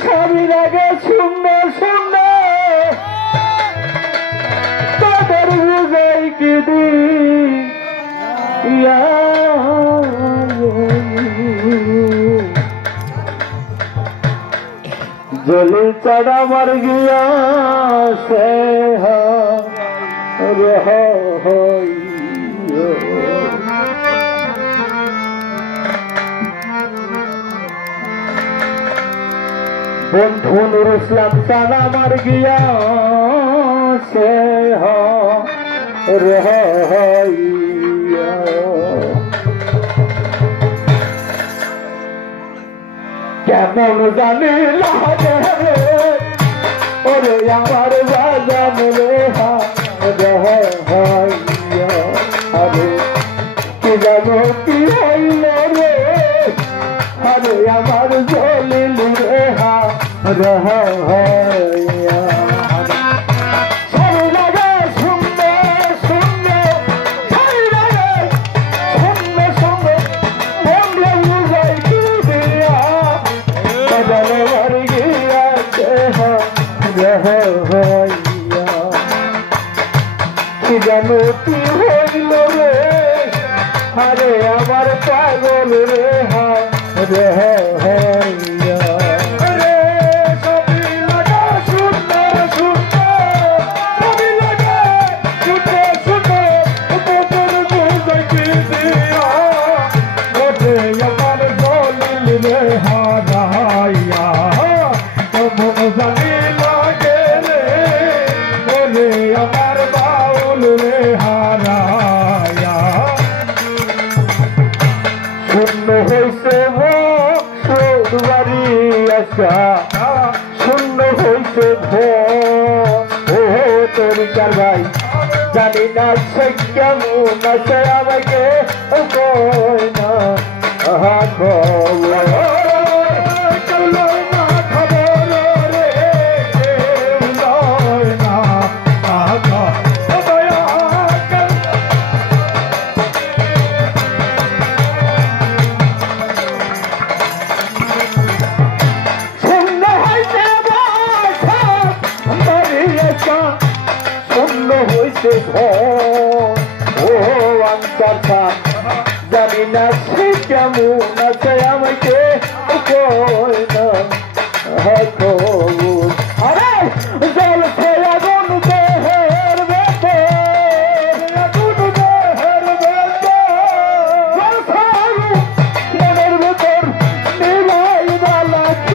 স্বামী লাগে শূন্য শূন্য তাদের বুঝাই কি দি জলি চড়া মর গিয়া সে বন্ধু নুর ইসলাম চারা মার গিয়া সে কেমন জানি লাগে রে ওরে আমার বাজান রে আরে কি জানো কি হইল রে আরে আমার জলিল রে জানো কি হইল রে আরে আমার পাগল রে শূন্য হইছে বাড়ি আসা শূন্য হইছে তরিকার ভাই জানি না সে কেমন আছে আমাকে কই না